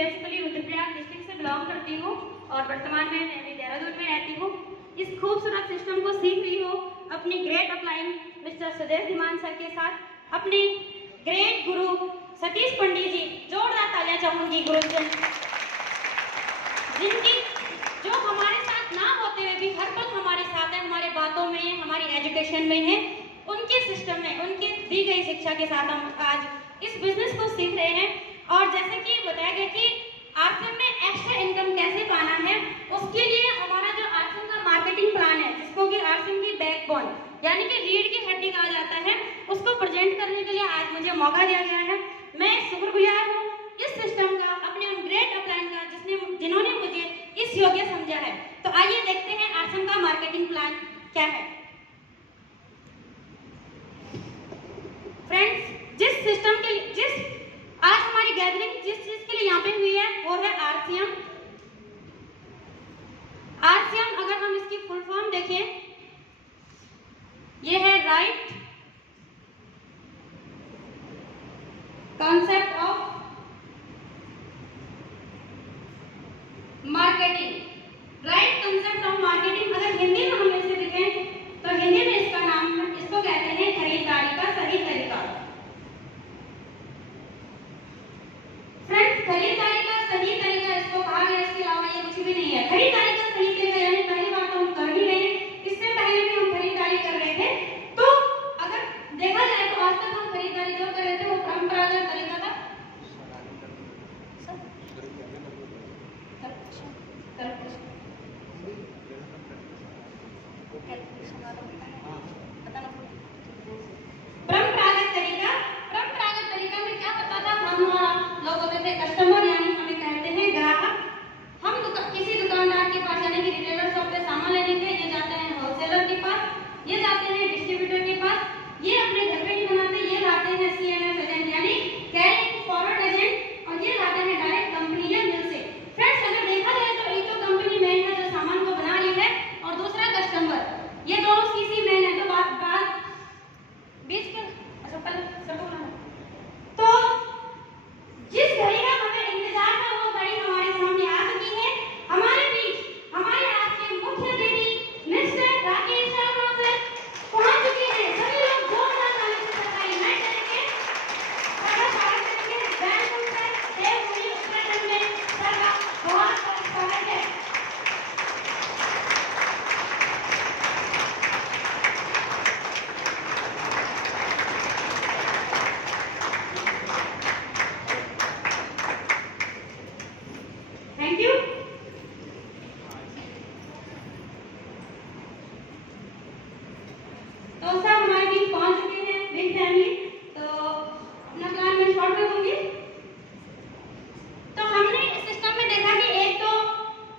Basically Rudraprayag district से belong करती हूँ और वर्तमान में मैं अभी देहरादून में रहती हूँ। इस खूबसूरत सिस्टम को सीख रही हूँ अपनी great upline mister Sudesh Dhiman sir के साथ। अपने ग्रेट गुरु सतीश पंडित जी, जोरदार तालियां चाहूंगी गुरु जी, जिनकी जो हमारे साथ ना होते हुए भी हर पल हमारे साथ है, हमारे बातों में, हमारी एजुकेशन में है। उनके सिस्टम में, उनके दी गई शिक्षा के साथ हम आज इस बिजनेस को सीख रहे हैं। और जैसे कि बताया गया कि आरसीएम में एक्स्ट्रा इनकम कैसे पाना है, उसके लिए हमारा जो आरसीएम का मार्केटिंग प्लान है, जिसको कि आरसीएम की बैकबोन यानी कि रीढ़ की हड्डी कहा जाता है, उसको प्रेजेंट करने के लिए आज मुझे मौका दिया गया है। मैं शुक्रगुजार हूँ इस सिस्टम का, अपने उन ग्रेट अपलाइन का जिन्होंने मुझे इस योग्य समझा है। तो आइए देखते हैं आरसीएम का मार्केटिंग प्लान क्या है। फ्रेंड्स, जिस आज हमारी गैदरिंग जिस चीज के लिए यहाँ पे हुई है वो है आरसीएम। आरसीएम अगर हम इसकी फुल फॉर्म देखें, ये है right concept of marketing. Right concept of marketing अगर हिंदी में हम इसे देखें तो हिंदी में इसको कहते हैं खरीदारी का सही तरीका। फ्रेंड्स, खरीदारी का सही तरीका इसको कहा गया, इसके अलावा ये कुछ भी नहीं है। खरीदारी का सही तरीका यानी पहली बात तो हम कर ही रहे हैं, इससे पहले भी हम खरीदारी कर रहे थे। तो अगर देखा जाए तो आज तक हम खरीदारी जो कर रहे थे वो परंपरागत तरीका था। परंपरागत तरीका में क्या होता था, हम लोग होते थे कस्टमर यानी हमें कहते हैं ग्राहक। हम किसी दुकानदार के पास यानी कि रिटेलर शॉप पे सामान लेने के ये जाते हैं होलसेलर के पास, ये जाते हैं डिस्ट्रीब्यूटर के पास, ये अपने घर पे ही बनाते, ये लाते हैं सीएमएफ एजेंट यानी कैरिंग फॉरवर्ड एजेंट, और ये लाते हैं डायरेक्ट कंपनी या मिल से। फ्रेंड्स, अगर देखा जाए तो एक तो कंपनी मेन है जो सामान को बना रही है और दूसरा कस्टमर, ये दोनों सीसी मेन है। तो बात बीच के तो जिस घड़ी का हमें इंतजार था वो घड़ी हमारे सामने आ चुकी है। हमारे बीच हमारे आज के मुख्य अतिथि मिस्टर राकेश शर्मा सर पहुंच चुके हैं। सभी लोग जोरदार ताली से सरकारी मैं करेंगे, स्वागत करेंगे। वेलकम सर, देवभूमि उत्तराखंड में सर का बहुत स्वागत है। Thank you. तो सर हमारे बीच पहुंच चुके हैं बिग फैमिली, तो अपना प्लान मैं शॉर्ट कर दूंगी। तो हमने इस सिस्टम में देखा कि एक तो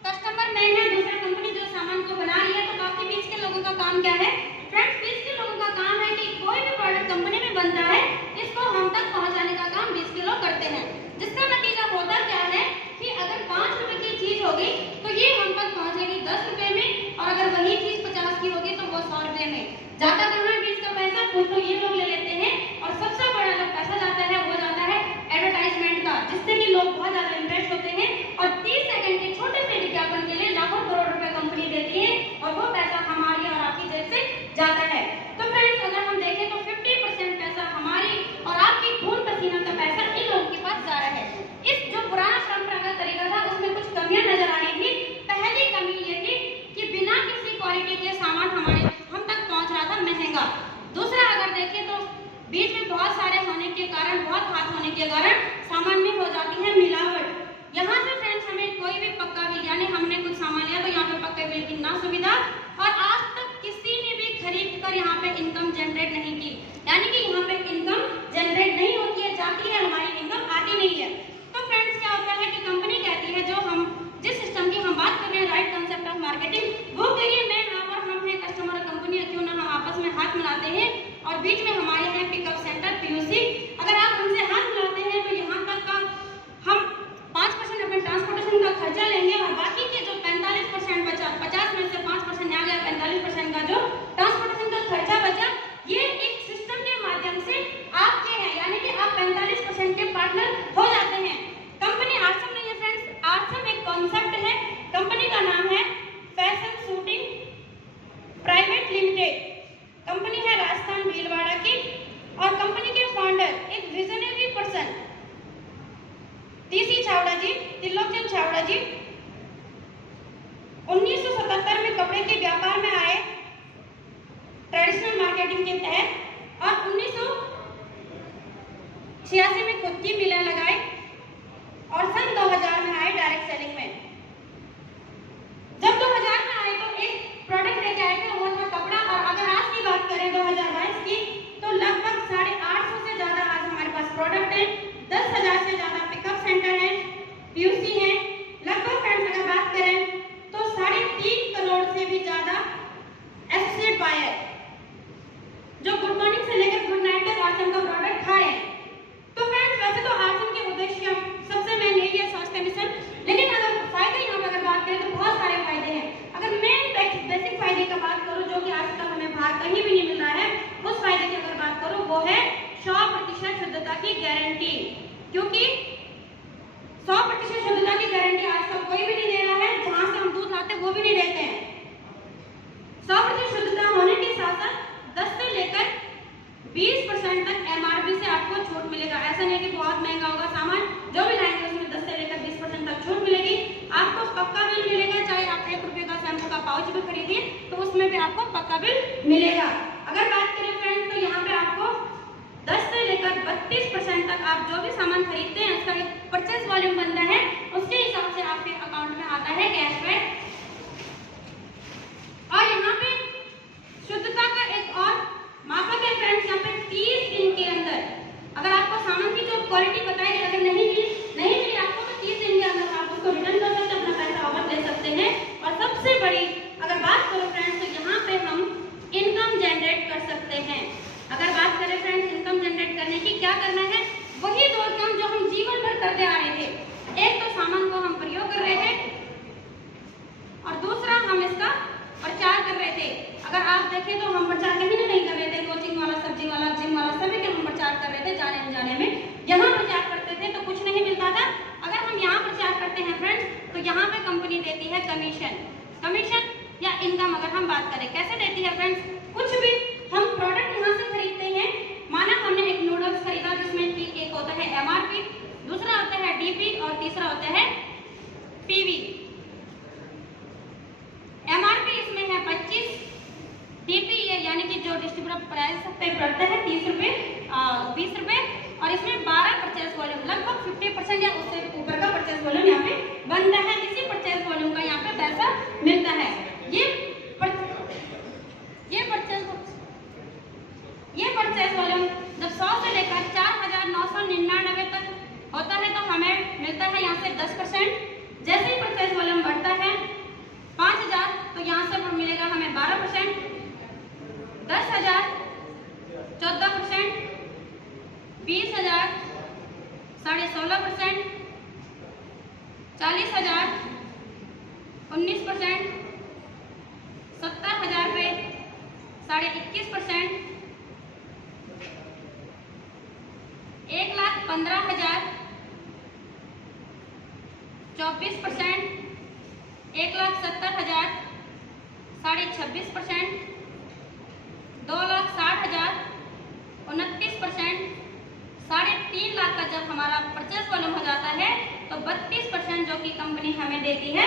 कस्टमर मेन है, दूसरा कंपनी जो सामान को बना रही है। तो बाकी बीच के लोगों का काम क्या है? फ्रेंड्स, बीच के लोगों का काम है कि कोई भी प्रोडक्ट कंपनी में बनता है, इसको हम तक पहुंचाने का काम बीच के लोग करते हैं। जिसका नतीजा होता क्या है कि अगर 5 रुपए की चीज होगी तो ये हम तक पहुंचेगी 10 रुपए में, और अगर वही चीज 50 की होगी तो वो 100 रुपए में। जाता कहाँ बीच का पैसा? कुछ लोग ये लोग ले लेते हैं, और सबसे बड़ा जो पैसा जाता है वो जाता है एडवर्टाइजमेंट का, जिससे कि लोग बहुत ज्यादा इंटरेस्ट होते हैं और 30 सेकंड के छोटे से विज्ञापन के लिए लाखों करोड़ रुपए कंपनी देती है, और वो पैसा हमारी और आपकी जेब से जाता है। तो फ्रेंड्स, अगर हम देखें तो 50% पैसा हमारी और आपकी खून पसीना का पैसा इन लोगों के पास जा रहा है। इस जो पुराना परंपरागत तरीका था उसमें कुछ कमियां नजर आ रही थी। पहली कमी ये थी कि बिना किसी क्वालिटी के सामान हम तक पहुंच रहा था महंगा। दूसरा अगर देखें तो बीच में बहुत सारे होने के कारण, बहुत हाथ होने के कारण सामान में हो जाती है मिलावट। यहाँ से फ्रेंड्स हमें कोई भी पक्का बिल यानी हमने कुछ सामान लिया तो यहाँ पे पक्का बिल की ना सुविधा, और आज तक किसी ने भी खरीद कर यहाँ पे इनकम जनरेट नहीं की, यानी कि यहाँ पे इनकम जनरेट नहीं होती है, जाती है, हमारी इनकम आती नहीं है। तो फ्रेंड्स, क्या होता है कि कंपनी कहती है, जो हम जिस सिस्टम की हम बात कर रहे हैं राइट कॉन्सेप्ट ऑफ मार्केटिंग, वो कहिए मैं और हम हैं कस्टमर और कंपनी, क्यों ना हम आपस में हाथ मिलाते हैं, और बीच में हमारे हैं पिकअप सेंटर पीयूसी। अगर आप हमसे हाथ मिलाते हैं तो यहाँ तक का हम 5% अपने ट्रांसपोर्टेशन का खर्चा लेंगे, और बाकी के जो 45% बचा, 50 में से 5% आ गया, 45% का जो ट्रांसपोर्टेशन का खर्चा बचा, ये एक सिस्टम के माध्यम से आपके हैं, यानी कि आप 45% के पार्टनर हो जाते हैं। कंपनी आरसीएम ने ये मार्केटिंग के तहत और 1986 में खुद की मिलें लगाई और सन 2000 में आए डायरेक्ट सेलिंग में। जब 2000 में आए तो एक प्रोडक्ट लेके आए थे, वो था कपड़ा। और अगर आज की बात करें 2022 की, तो लगभग 850 से ज्यादा आज हमारे पास प्रोडक्ट है, 10,000 से ज्यादा पिकअप सेंटर है, पीयूसी है। लगभग फ्रेंड्स अगर बात करें तो 3.5 करोड़ से भी ज्यादा एसोसिएट बायर जो गुड मॉर्निंग से लेकर गुड नाइट तक आसम का प्रोडक्ट खा रहे हैं। तो फ्रेंड्स वैसे तो आसम के उद्देश्य सबसे मेन यही है स्वास्थ्य मिशन, लेकिन अगर फायदे यहाँ पर अगर बात करें तो बहुत सारे फायदे हैं। अगर मेन बेसिक फायदे का बात करूँ जो कि आज तक हमें बाहर कहीं भी नहीं मिल रहा है, उस फायदे की अगर बात करूँ वो है 100% शुद्धता की गारंटी। क्योंकि 100% शुद्धता की गारंटी आजकल कोई भी नहीं दे रहा है, जहां से हम दूध लाते हैं वो भी नहीं देते हैं। 100% शुद्धता होने के साथ साथ 10 से लेकर 20% तक एमआरपी से आपको छूट मिलेगा। ऐसा नहीं कि बहुत महंगा होगा सामान, जो भी लाएंगे उसमें 10 से लेकर 20% तक छूट मिलेगी। आपको पक्का बिल मिलेगा, चाहे आप 1 रुपए का शैम्पू का पाउच भी खरीदिए तो उसमें भी आपको पक्का बिल मिलेगा। अगर बात करें फ्रेंड्स तो यहाँ पे आपको 10 से लेकर 32% तक आप जो भी सामान खरीदते हैं उसका एक परचेज वॉल्यूम बनता है, उसके हिसाब से आपके अकाउंट में आता है कैशबैक। और यहाँ पे शुद्धता का एक और मापक है फ्रेंड्स, यहाँ पे 30 दिन के अंदर अगर आपको सामान की जो क्वालिटी बताई अगर नहीं मिली आपको तो 30 दिन के अंदर आप उसको रिटर्न कर सकते हैं, अपना पैसा वापस ले सकते हैं। और सबसे बड़ी अगर बात करो फ्रेंड्स तो यहाँ पे हम इनकम जनरेट कर सकते हैं। अगर बात करें फ्रेंड्स इनकम जनरेट करने की, क्या करना है, वही 2 काम जो हम जीवन भर करते आ रहे थे। एक तो सामान को हम प्रयोग कर रहे थे और दूसरा हम इसका प्रचार कर रहे थे। अगर आप देखें तो हम प्रचार कहीं नहीं कर रहे थे, कोचिंग वाला, सब्जी वाला, जिम वाला सभी के हम प्रचार कर रहे थे जाने अनजाने में। यहाँ प्रचार करते थे तो कुछ नहीं मिलता था। अगर हम यहाँ प्रचार करते हैं फ्रेंड्स तो यहाँ पे कंपनी देती है कमीशन या इनकम। अगर हम बात करें कैसे देती है फ्रेंड्स, कुछ भी हम प्रोडक्ट यहाँ से खरीदते हैं, माना हमने एक नूडल्स खरीदा जिसमें कि एक होता है एमआरपी, दूसरा होता है डीपी और तीसरा होता है पीवी। एमआरपी इसमें है 25, डीपी ये यानी कि जो डिस्ट्रीब्यूटर प्राइस पे पड़ता है 30 रुपए 20 रुपए, और इसमें 12 परचेज वॉल्यूम लगभग 50% या उससे ऊपर का परचेज वॉल्यूम यहाँ पे बनता है। इसी परचेज वॉल्यूम का यहाँ पे पैसा मिलता है। ये परचेज वॉल्यूम जब 100 से लेकर 4,999 तक होता है तो हमें मिलता है यहाँ से 10%। जैसे ही परचेज वॉल्यूम बढ़ता है 5,000 तो यहाँ से मिलेगा हमें 12%, 10,000 14%, 20,000 16.5%, 40,000 19%, 70,000 पे 21.5%, 1,15,000 24%, 1,70,000 26.5%, 2,60,000 29%, 3.5 लाख का जब हमारा परचेज वॉल्यूम हो जाता है तो 32% जो कि कंपनी हमें देती है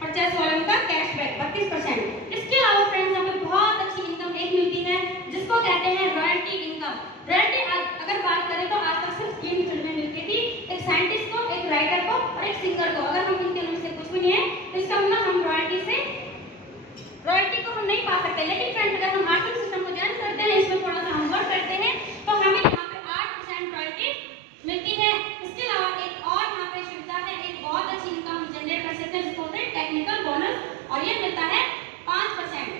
परचेज वॉल्यूम का कैशबैक 32%। इसके अलावा फ्रेंड्स हमें बहुत अच्छी इनकम एक मिलती है जिसको कहते हैं रॉयल्टी इनकम। रॉयल्टी अगर बात करें तो आज तक सिर्फ 3 फील्ड में मिलती थी, एक साइंटिस्ट को, एक राइटर को और एक सिंगर को। अगर हम इनके में से कुछ भी नहीं है तो इसका मतलब हम रॉयल्टी को हम नहीं पा सकते। लेकिन फ्रेंड्स अगर हम आर्थिक सिस्टम को ज्वाइन करते हैं, इसमें थोड़ा सा हम वर्क करते हैं तो हमें यहाँ पे 8% रॉयल्टी मिलती है। इसके अलावा एक और यहाँ पे सुविधा है, एक बहुत अच्छी इनकम जनरेट कर सकते हैं जिसको बोलते हैं टेक्निकल बोनस, और ये मिलता है 5%।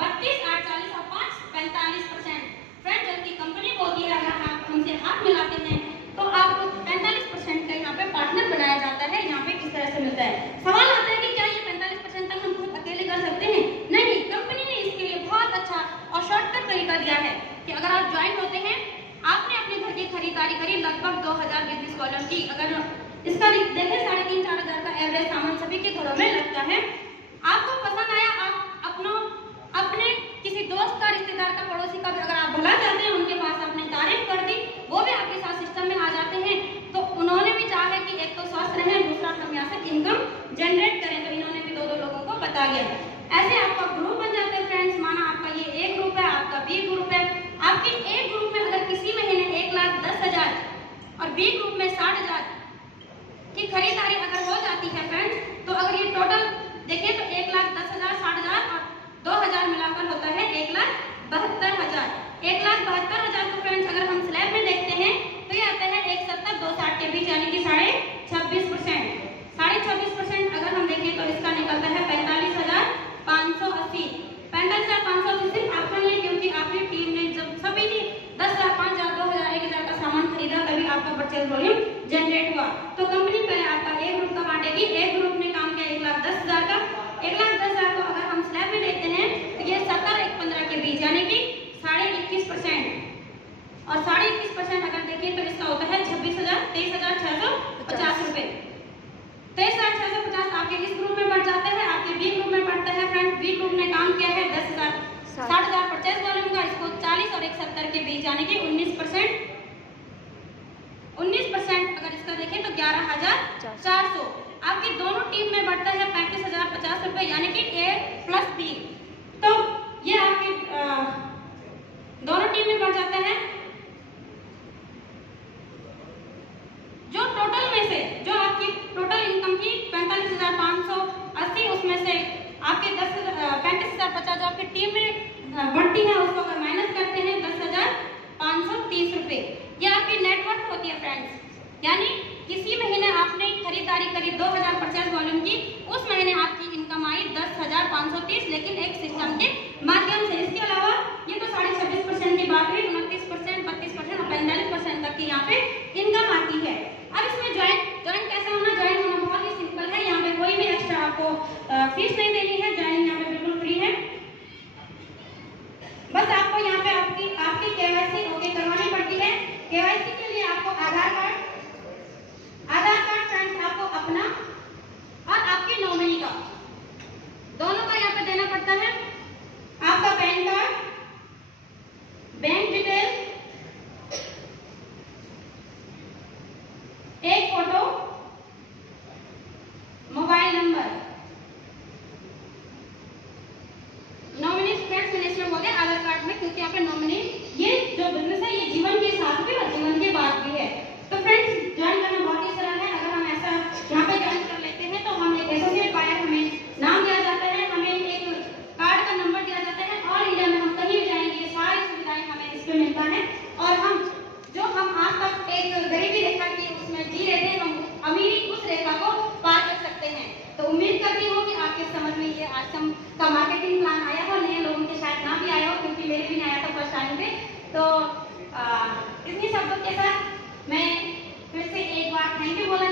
32, 8, 40 और 5 45%। फ्रेंड जबकि कंपनी बोलती है अगर आप हमसे हाथ मिलाते हैं तो आपको 45% का यहाँ पे पार्टनर बनाया जाता है। यहाँ पे किस तरह से मिलता है, सवाल आता है कि क्या ये 45% तक हम खुद अकेले कर सकते हैं? नहीं, कंपनी ने इसके लिए बहुत अच्छा और शॉर्टकट तरीका दिया है कि अगर आप ज्वाइन होते हैं, आपने अपने घर की खरीदारी करी लगभग 2,000 बिजनेस वॉल्यूम की, अगर इसका देखें 3,500-4,000 का एवरेज सामान सभी के घरों में लगता है। आपको पसंद आया, आप अपने किसी दोस्त का, रिश्तेदार का, पड़ोसी का भी अगर आप भला चाहते हैं, उनके पास आपने तारीफ कर दी, वो भी आपके साथ सिस्टम में आ जाते हैं तो उन्होंने भी चाहा कि एक तो स्वस्थ रहें, दूसरा हम यहाँ से इनकम जनरेट करें, तो इन्होंने भी 2-2 लोगों को बता दिया। ऐसे आपका ग्रुप बन जाते हैं फ्रेंड्स। माना आपका ये A ग्रुप है, आपका B ग्रुप है, आपके ए ग्रुप में अगर किसी महीने 1,10,000 और बी ग्रुप में 60,000 की खरीदारी अगर हो जाती है फ्रेंड्स, तो अगर ये टोटल देखें तो 1,10,000, 60,000 और 2,000 मिलाकर होता है 1,72,000। 1,72,000 को फ्रेंड्स अगर हम स्लैब में देखते हैं तो ये आता है 1,70,260 के बीच, यानी कि 26.5%। 26.5% अगर हम देखें तो इसका निकलता है 45,580। 45,580 सिर्फ आपका नहीं, क्योंकि आपकी टीम ने जब सभी ने 10,000, 5,000, 2,000, 1,000 का सामान खरीदा तभी आपका परचेज वॉल्यूम जनरेट हुआ। तो कंपनी पहले आपका ए ग्रुप का बांटेगी। ए ग्रुप ने काम किया 1,10,000 का। 1,10,000 को अगर हम स्लैब में देखते हैं तो ये 70-1,15 के बीच, यानी कि 21.5%। और 21.5% अगर देखें तो इसका होता है 23,650 रुपए। 23,650 आपके इस ग्रुप में बढ़ जाता है, आपके बी ग्रुप में बढ़ता है फ्रेंड्स। बी ग्रुप ने काम किया है 10,000, 60,000 परचेज वॉल्यूम का, इसको 40 और 170 के बीच, यानी कि 19%। 19% अगर इसका देखें तो 11,400। आपकी दोनों टीम में बढ़ता है 35,050 रुपए, यानी कि ए प्लस बी। तो ये आपकी दोनों टीम में बढ़ जाता है। जो टोटल में से जो आपकी टोटल इनकम की 45,580, उसमें से आपके 35,050 जो आपकी टीम में बढ़ती है उसको अगर माइनस करते हैं 10,530 रुपए, ये आपकी नेटवर्थ होती है फ्रेंड्स। यानी किसी महीने आपने खरीदारी करी 2,000 परचेज वॉल्यूम की, उस महीने आपकी इनकम आई 10,530, लेकिन एक सिस्टम के माध्यम से। इसके अलावा ये तो 26.5% की बात हुई, 29%, 32% और 45% तक की यहाँ पे इनकम आती है। अब इसमें ज्वाइन कैसे होना? ज्वाइन होना बहुत ही सिंपल है। यहाँ पे कोई भी एक्स्ट्रा आपको फीस नहीं देनी है, ज्वाइन यहाँ पे बिल्कुल फ्री है। बस आपको यहाँ पे आपकी केवाईसी ओके करवानी पड़ती है। केवाईसी के लिए आपको आधार कार्ड फ्रेंड्स आपको अपना और आपके नॉमिनी का दोनों का यहाँ पे देना पड़ता है। आपका पैन कार्ड, बैंक डिटेल, एक photo, mobile number. Nominee friends मैंने इसमें बोले आधार कार्ड में, क्योंकि यहाँ पे नॉमिनी ये जो बिजनेस है ये जीवन के साथ भी और जीवन के बाद भी है। तो फ्रेंड्स ज्वाइन करना बहुत ही सरल है। अगर हम ऐसा यहाँ पे ज्वाइन कर लेते हैं तो हम एक एसोसिएट बायर, हमें नाम दिया जाता है, हमें एक कार्ड का नंबर दिया जाता है। ऑल इंडिया में हम कहीं भी जाएंगे ये सारी सुविधाएं हमें इसमें मिलता है। और हम आज तक एक गरीबी रेखा की उसमें जी रहे थे, हम अमीरी उस रेखा को पार कर सकते हैं। तो उम्मीद करती हूँ कि आपके समझ में ये आश्रम का मार्केटिंग प्लान आया हो। नए लोगों के शायद ना भी आया हो, क्योंकि मेरे भी नहीं आया था फर्स्ट टाइम पे। तो इन्हीं शब्दों के साथ मैं फिर से एक बार थैंक यू बोलना